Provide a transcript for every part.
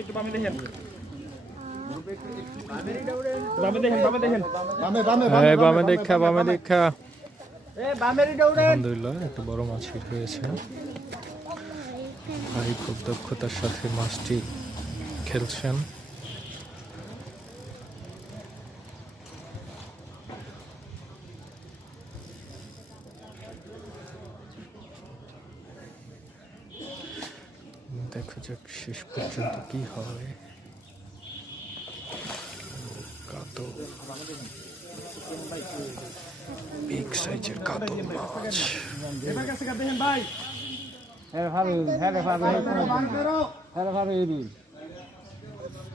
একটু বামে দেখেন। বামে দেখেন, বামে দেখেন। বামে দেখা আলহামদুলিল্লাহ একটা বড় মাছ হিট হয়েছে। ভাই খুব দক্ষতার সাথে মাছটি খেলছেন। দেখা যাক শেষ পর্যন্ত কি হয়। কাতল, বিগ সাইজের কাতল মাছ।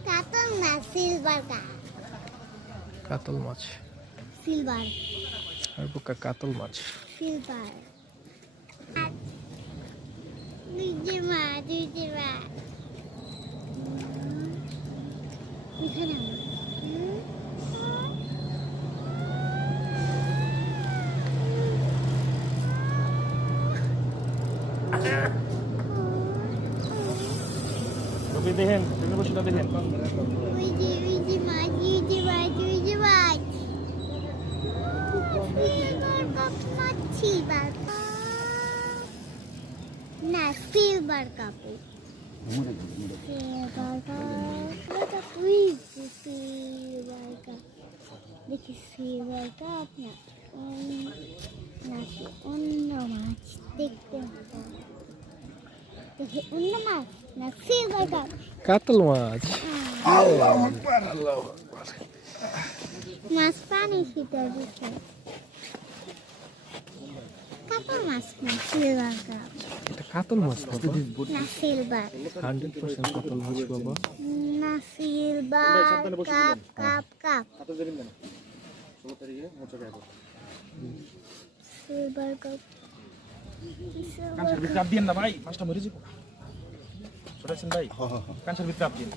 কাতল না, সিলভার কাতল মাছ সিলভার আর বোকা কাতল মাছ। সিলভার দুইটি মাছ এখানে দেখেন, বসে দেখেন। না সিলভার কাপু দেখি সিলভার কাপ না অন্য মাছ দেখতে দেখি অন্য মাছ না সিলভার কাপ কাতল মাছ। মাছ পানি শীতের দিচ্ছে কাতল মাছ না সিলভার কাপ এটা কাতল মাছ বাবা, না সিলভার 100% কাতল মাছ বাবা। না silver cup cup cup silver cup কাঁচের ভিতরে আপ দিয়েন না ভাই, মাছটা মরে যাবো। ছোটাছেন ভাই, কাঁচের ভিতরে আপ দিন।